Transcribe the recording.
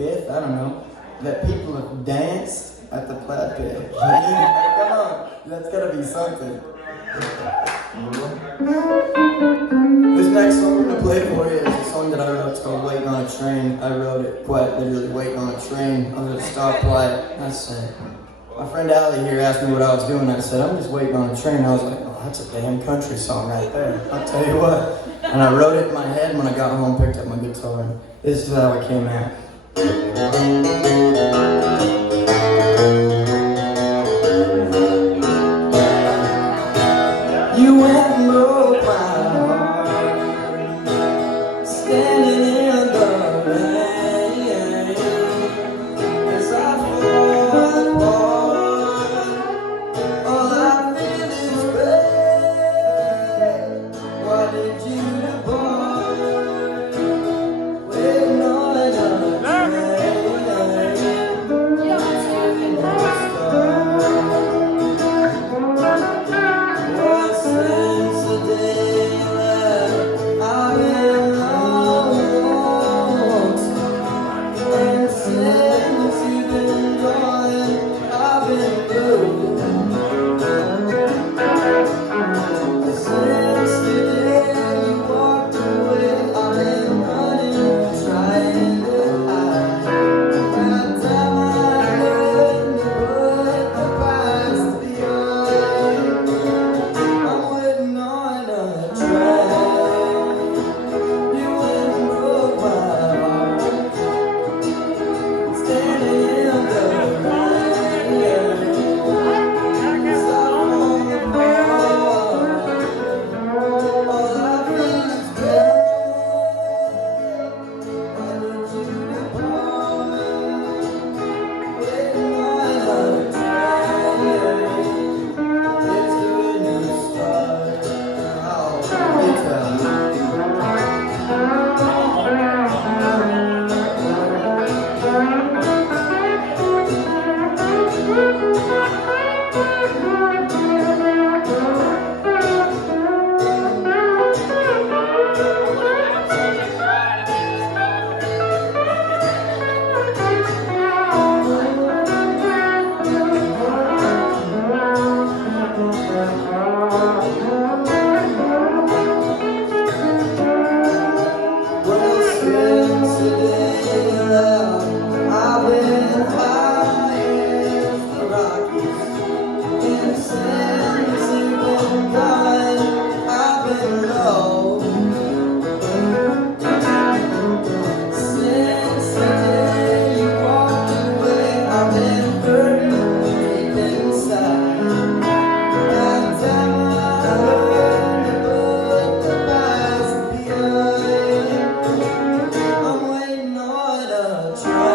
25th, I don't know, that people have danced at the Plaid pit. Come on, that's gotta be something. This next song we're gonna play for you is a song that I wrote. It's called Waiting on a Train. I wrote it quite literally, waiting on a train under the stoplight. I said, my friend Allie here asked me what I was doing. I said, I'm just waiting on a train. I was like, oh, that's a damn country song right there. I'll tell you what. And I wrote it in my head. When I got home, picked up my guitar, and this is how it came out. You went and broke my heart, standing in the rain, as I fall apart. All I feel is pain. Why did you depart? Waiting on another try.